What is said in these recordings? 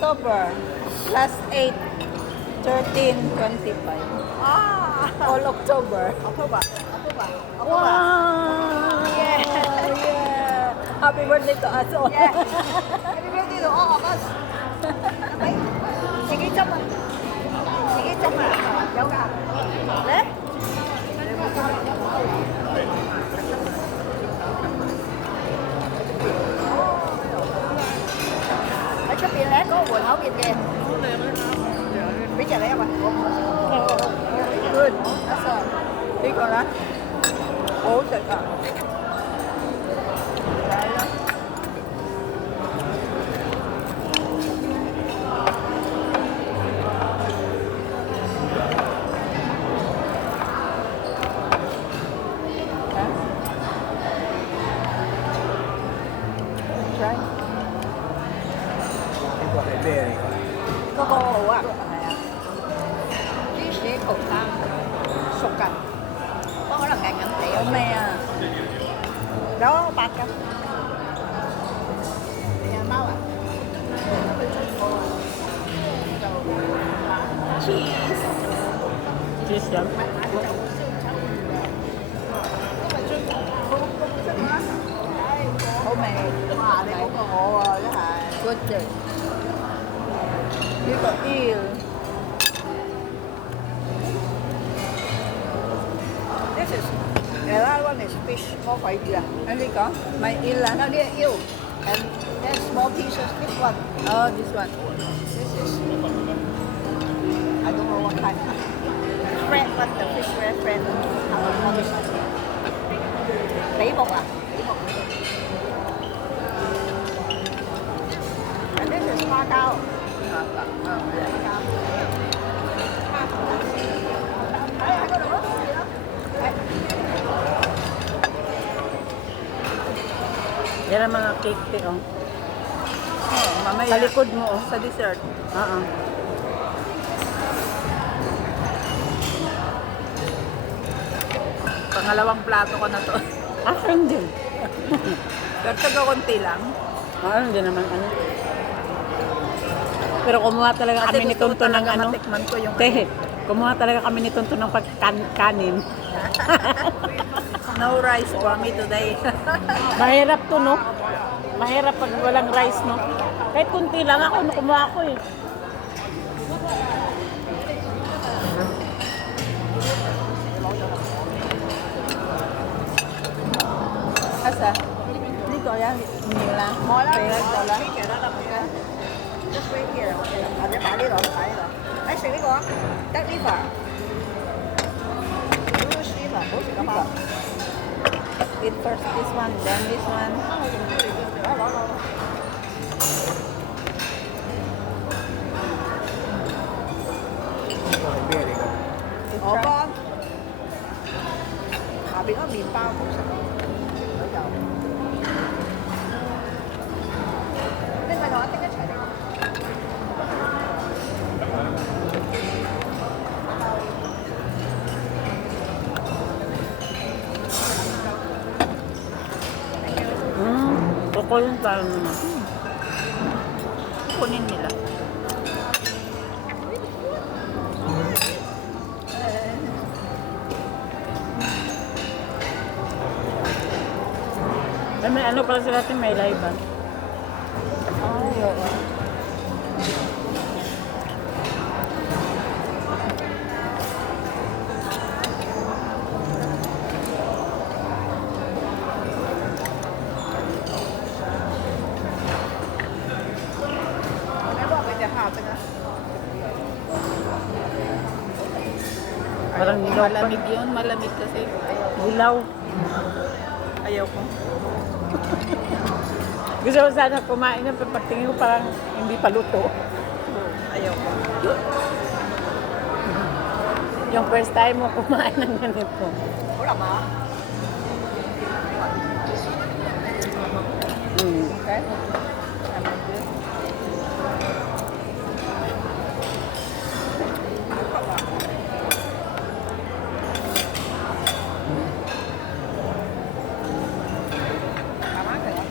October. Last 8, 13, 25. All October. October. Wow! Yeah. Yeah! Happy birthday to us all. Yeah. Happy birthday to all of us. Mấy, chị ghi chấm à? Chị ghi chấm à? Dấu à? Đấy. Ở chỗ biển lẽ có quần áo biển kìa. Biết giờ lấy không ạ? Good. That's all. Ikaw na? Oo, teka. Try. Ito kay Berry. Có con hổ à? Chí sĩ cầu thang sụt cành. Có là ngày ngắn tiểu. Mamaya. Đó, 3 cân. Nhà máu à? Cheese. Cheese lang. Homemade. Hòa đây có con hổ rồi đó hả? Good day. You got eel. This is, the other one is fish, có phải gì à? Ano ka? May eel lang. No, they're eel. And there's small pieces, this one. Oh, this one. This is, I don't know what kind. Friend, what the fish friend. How is it? Tỷ bột à? Tỷ bột. And this is hoa cao. Hoa cao. Đấy, có được không? Đấy. Yan ang mga cake oh. Oh, mamaya. Sa likod mo oh, sa dessert. Pangalawang plato ko na to. Akin din. Pero taga-konti lang. Hindi naman ano. Pero kumuha talaga kami ni Tonto ng ano. Matikman ko yung Tehe, kumuha talaga kami ni Tonto ng pagkanin. no rice for me today. Mahirap to, no? Mahirap pag walang rice, no? Kahit kunti lang ako, kumuha ako eh. Asa? Hindi ko yan. Nila. More lắm. Pera ko lang. Cái đó là cái just wait here. Okay. À, để擺呢度，擺呢度。誒食呢個啊？得 liver。Use liver，唔好食咁飽。 Eat first this one, then this one. 攞。Ito kay Berry.我幫下邊嗰個麵包好食，佢就你咪同我叮一齊嚟。Kuko yung parang naman. Kunin nila. May ano pala sila natin, may live ba? Ay, oo. Emบอกไปจะหาไปนะ Parang dilaw pa. Malamig yun, malamig kasi. Dilaw. Ayaw ko. Gusto ko sana kumain ng pagtingin ko parang hindi pa luto. Ayaw ko. Yung first time mo kumain ng ganito. 好淋啊！ Okay? I'm good. Tama kaya?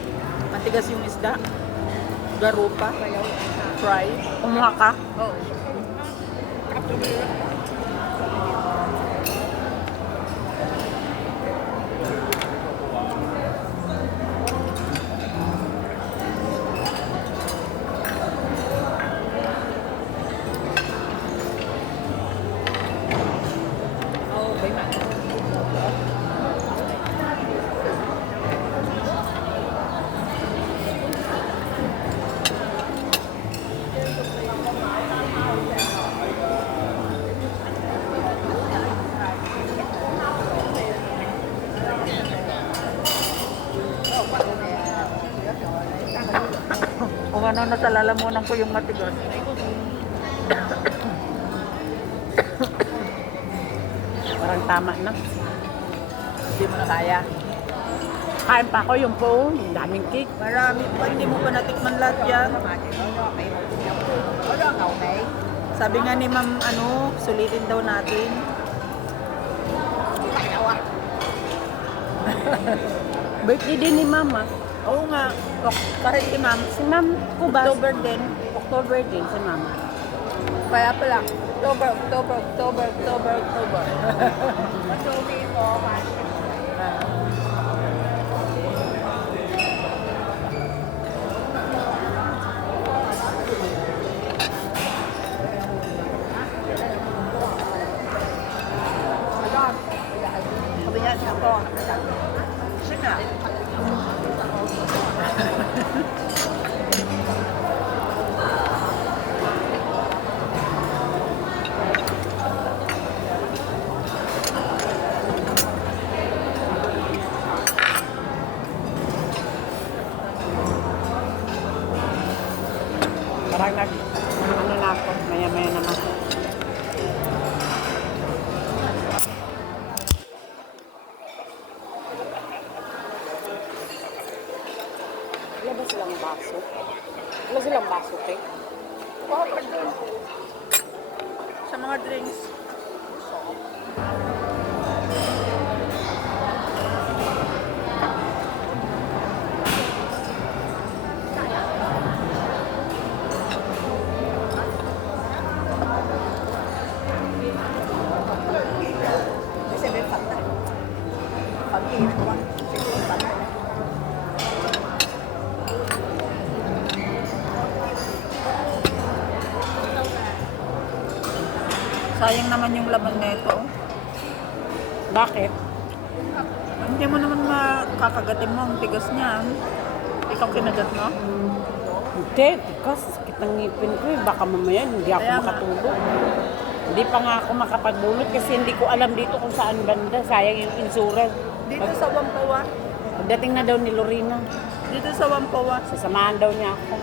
Matigas yung isda. Garupa. Sayaw. fry. Kumuha ka? Oo. Oh, bay mà. Kung ano, nasa lalamunan ko yung matigas. Parang tama na. Hindi mo na kaya. Kain pa ako yung po. Ang daming cake. Marami pa, hindi mo pa natikman lahat yan. Ở đó ngầu này. Sabi nga ni ma'am, ano, sulitin daw natin. Bắt đầu à? Birthday din ni Mama. Oo nga, kahit si ma'am, Si Ma'am ko ba? October din. October din si Mama. Kaya pala, October. Masumi ito. Sabi niya, ako, Xin à? Parang ano na ako. Maya-maya naman. Wala ba silang baso? Wala silang baso, cake? sa mga drinks. Để xem đến phần này. Phần gì này con? Phần này. Sayang naman yung laman nito. Bakit? Hindi mo naman makakagatin mo ang tigas niya. Ikaw kinagat mo? Hindi, because kitang ngipin ko eh. Baka mamaya hindi ako Kaya nga. makatulog. Hindi pa nga ako makapagbulot kasi hindi ko alam dito kung saan banda. Sayang yung insurance. Dito sa Wampawa. Pagdating na daw ni Lorena, Dito sa Wampawa. sasamahan daw niya ako.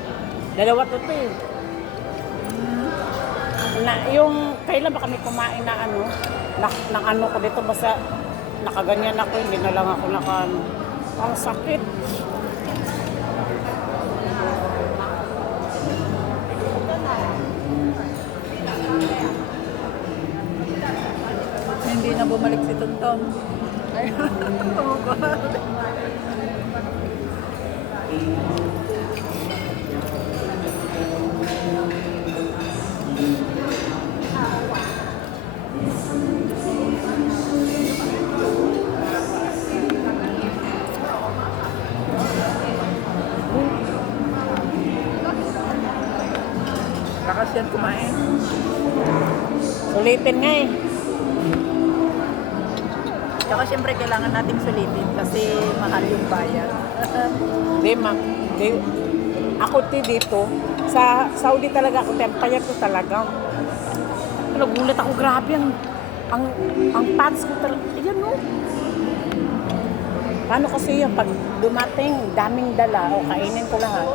Dalawa to eh. Na, yung kailan ba kami kumain na ano, ng ano ko dito, basta nakaganyan ako, hindi na lang ako nakaano. Ang sakit. Hindi na bumalik si Tonton. Ay, tumugod. Lakas yan kumain. Ulitin nga eh. Tsaka syempre kailangan nating sulitin kasi mahal yung bayan. Di ma, di, ako dito, sa Saudi talaga ako, tempayat ko talaga. Nagulat ako, grabe ang pants ko talaga. Ayan no. Paano kasi yung pag dumating, daming dala, o kainin ko lahat.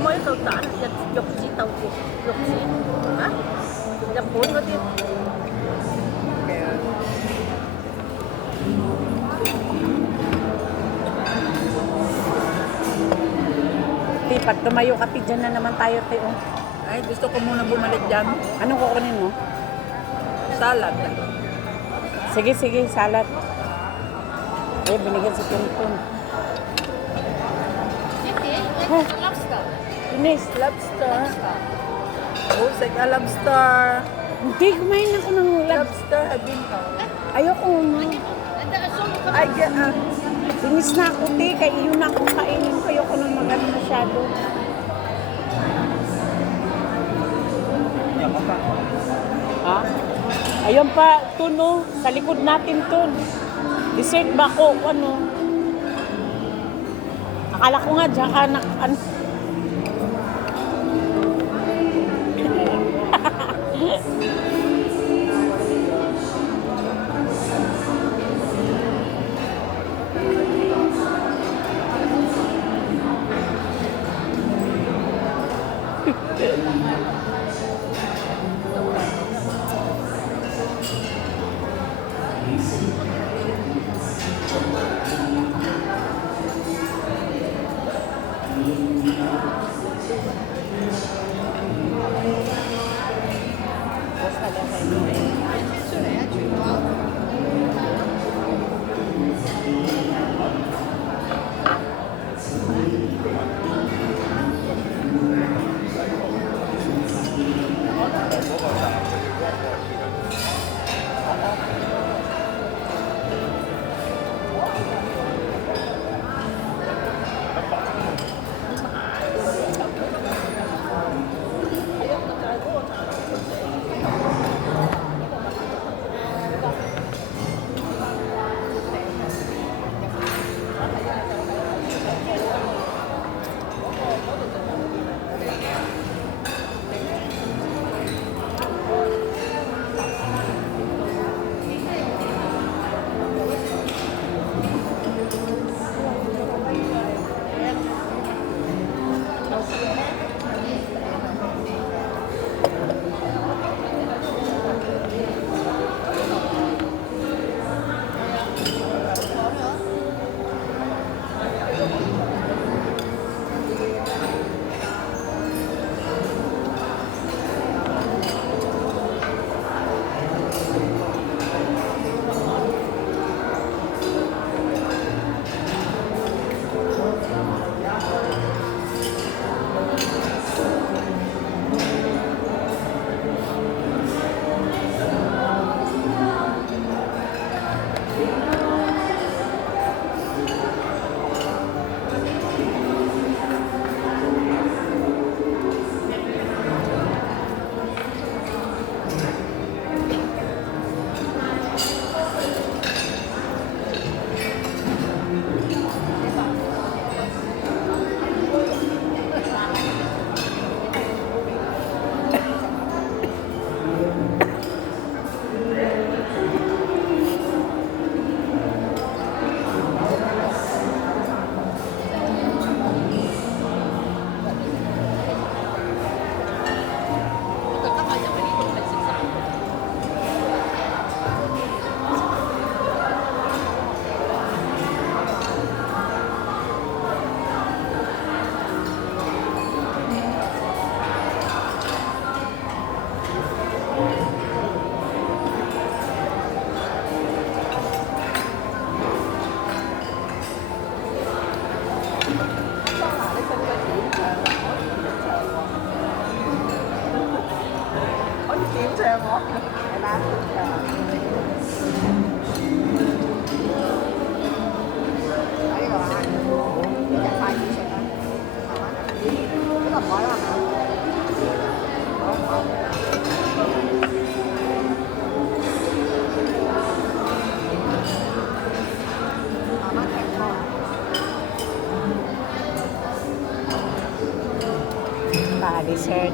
Mới tôi tả dục chỉ tàu cuộc dục chỉ hả nhập cuốn nó tiếp Ti, pag tumayo ka, ti, dyan na naman tayo, ti, oh. Ay, gusto ko muna bumalik dyan. Anong kukunin mo? Salad. Sige, salad. Eh, binigyan si Tuntun. Lobster. Ines, Lobster. Busek na lobster. hindi, kumain ako ng Lobster, habin ka. Ayoko na. Ay, Binis na ako, te. Kaya yun na akong kainin ko. Ayoko nang mag-ano masyado. Ha? Ayun pa, Tun, sa likod natin, Tun. Dessert ba ko? Ano? Akala ko nga, diyan ka na, ano?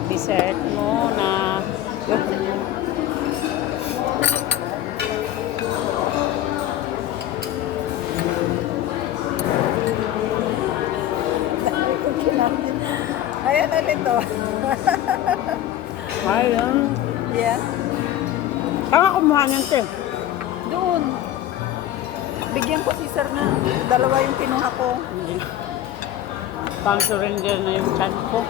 Dessert mo na. Ayan ulit to. Ayun. Yes. Saan kumuha niyan, te? doon. Bigyan ko si sir na. Dalawa yung kinuha ko. Pang surrender na yung chan ko.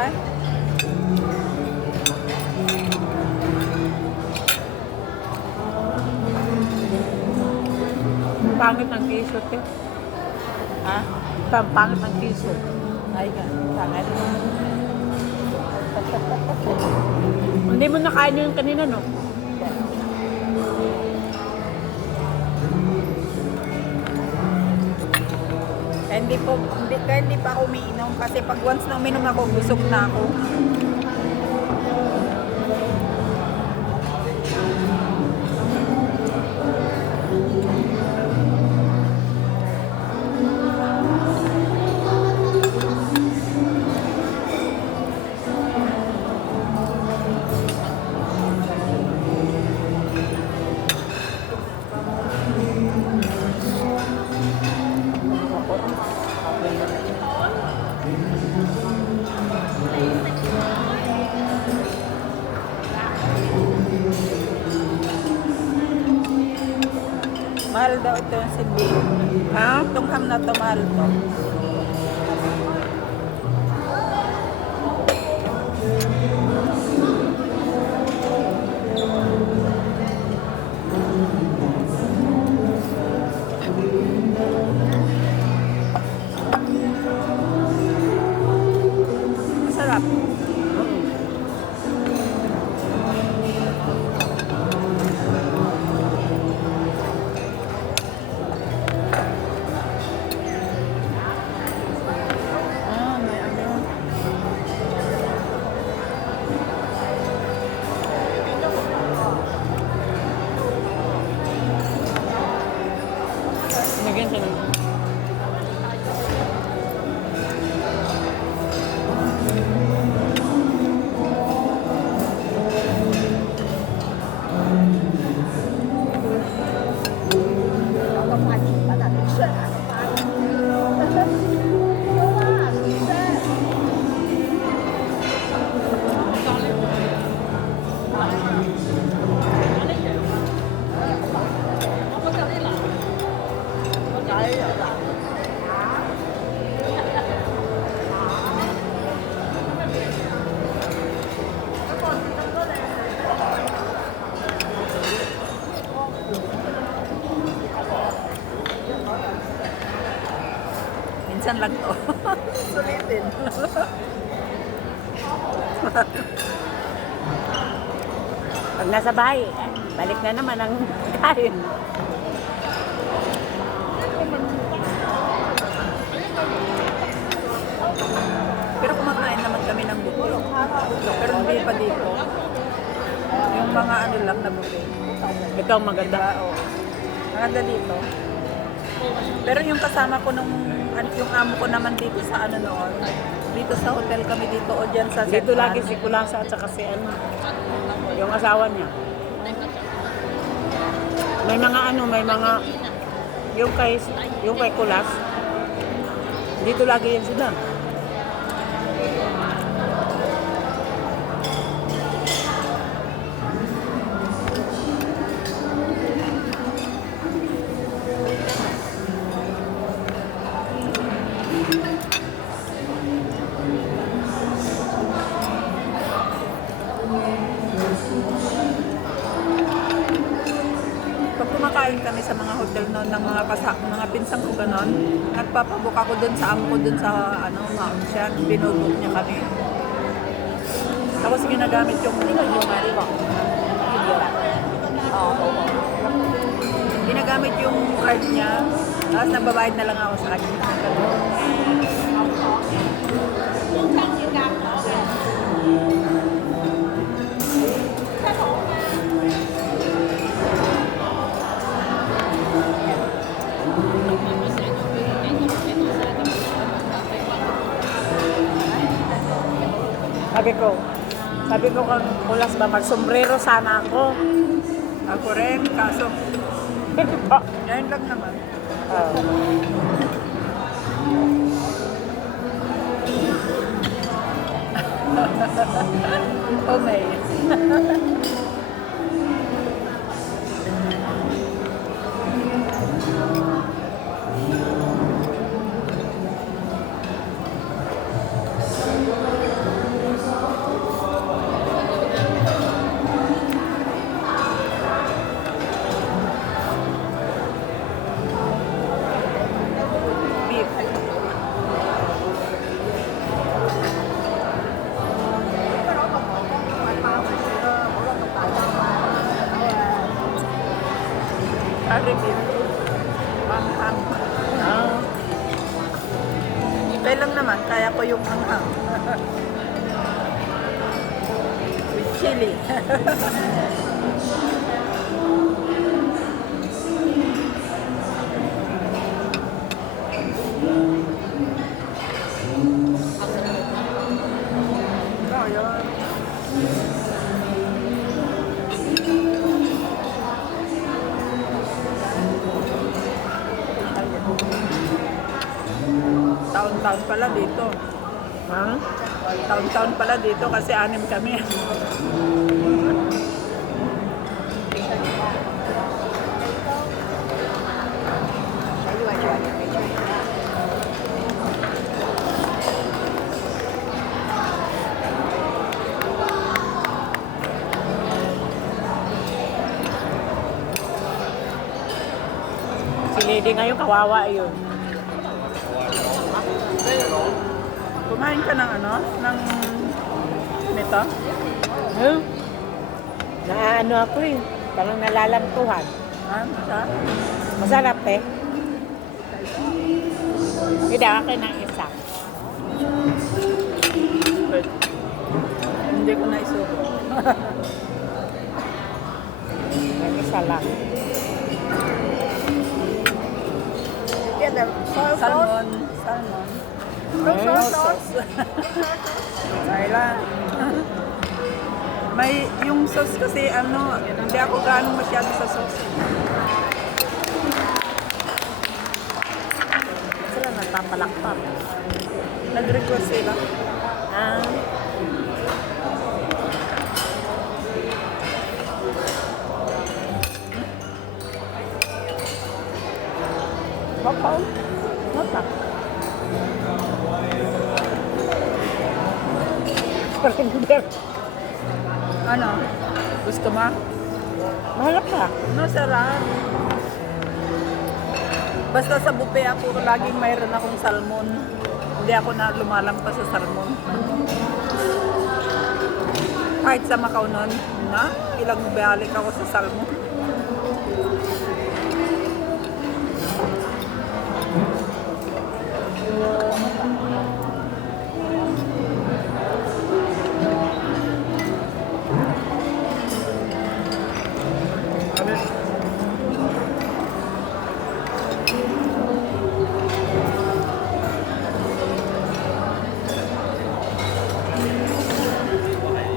try? Ang pangit ng kiso, te. Ha? Ang pangit ng kiso. Ay, pangit. Hindi mo nakain yung kanina, no? Kaya hindi pa ako umiinom kasi pag once na uminom ako, busog na ako. Mahal daw ito yung sindi. Ha? Itong ham na to, mahal to. Masarap. May ano. Lagyan siya ng... Ako mati pa natin siya. Minsan lang to. Sulitin. Pag nasa bahay, balik na naman ang kain. Pero kumakain naman kami ng buffet. Pero hindi pa dito. Yung mga ano lang na buffet. Ito ang maganda. Diba? Oo. Maganda dito. Pero yung kasama ko nung yung amo ko naman dito sa ano noon, dito sa hotel kami dito o dyan sa Dito Central. lagi si Kulasa at saka si ano, yung asawa niya. May mga ano, may mga yung kay Kulas. Dito lagi yan sila. Pag kumakain kami sa mga hotel noon ng mga pinsang ko ganon, nagpapabook ako dun sa amo ko dun sa ano, Mount siya, binubok niya kami. Tapos ginagamit yung ginagamit yung card niya, tapos nagbabayad na lang ako sa kanya. Sabi ko kang Kulas ba, magsombrero sana ako. Ako rin, kaso yan lang naman. Oh may. ko yung anghang. With chili. Oh, yun. Taon-taon pala dito. Ha? Taon-taon pala dito kasi 6 kami. Si Lady ngayon, kawawa yun. Kumain ka ng ano? Ng nito? Huh? Naano ako eh. Parang nalalantuhan. Ah, siya? Masarap eh. Hindi ako ng isa. But, hindi ko na isuko. Ng isa lang. Get the soy sauce. Salmon. Salmon. No soy No sauce. sauce. Kaya may yung sauce kasi ano, hindi ako ganong masyado sa sauce. Sila nagpapalakpak. Nag-request sila. Ah. Papaw. Nota. Surrender. Ano? Gusto mo? Mahalap ka. No, sarap. Basta sa buffet ako, laging mayroon akong salmon. Hindi ako na lumalampas sa salmon. Kahit sa Macau nun, na, ilang balik ako sa salmon.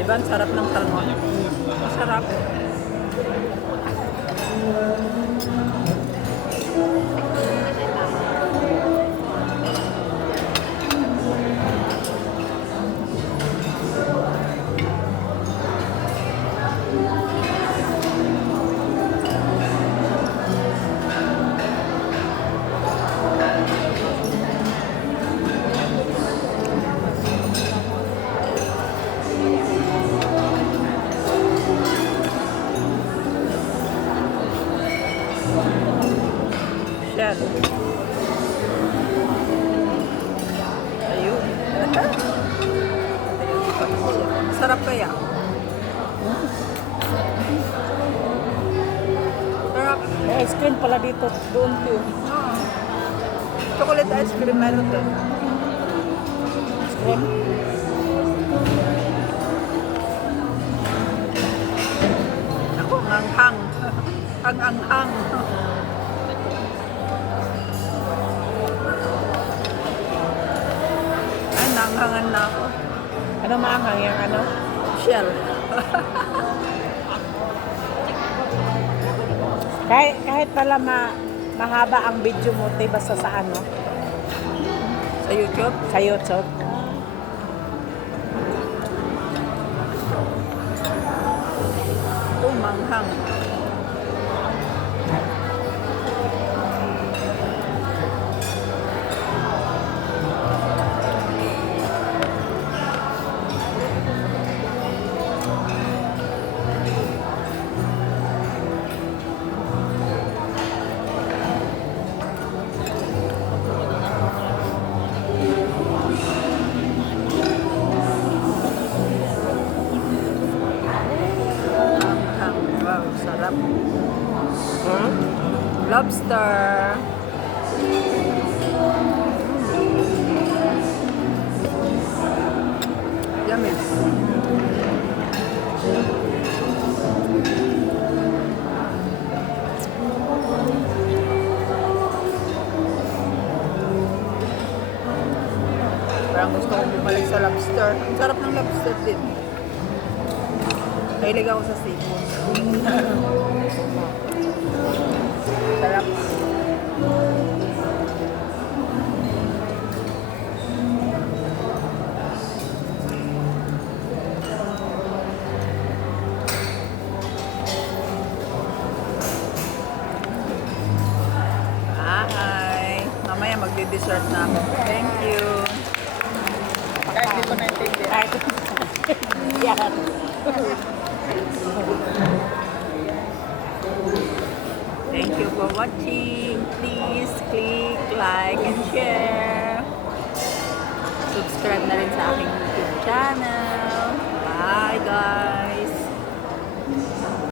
Diba, ang sarap ng salmon? Masarap. Shell. Ayun. Sarap kaya? Sarap. May ice cream pala dito. Doon to. Oo. Chocolate ice cream meron doon. Ice cream? Ako, ang anghang. Ang anghang. Ay, naanghangan na ako. Ano maanghang yung ano? Shell. Kahit pala mahaba ang video mo, te, basta sa ano? Sa YouTube. Sa YouTube. Ito, manghang. Manghang. Wow, sarap. Huh? Lobster. Vitamins. Parang gusto kong bumalik sa lobster. Ang sarap ng lobster din. Mahilig ako sa seafood. Sarap. Hi! Mamaya magdi-dessert na ako. Thank you! Kahit hindi ko naintindihan. Kahit yan. Thank you for watching. Please click like and share. Subscribe na rin sa aking YouTube channel. Bye guys!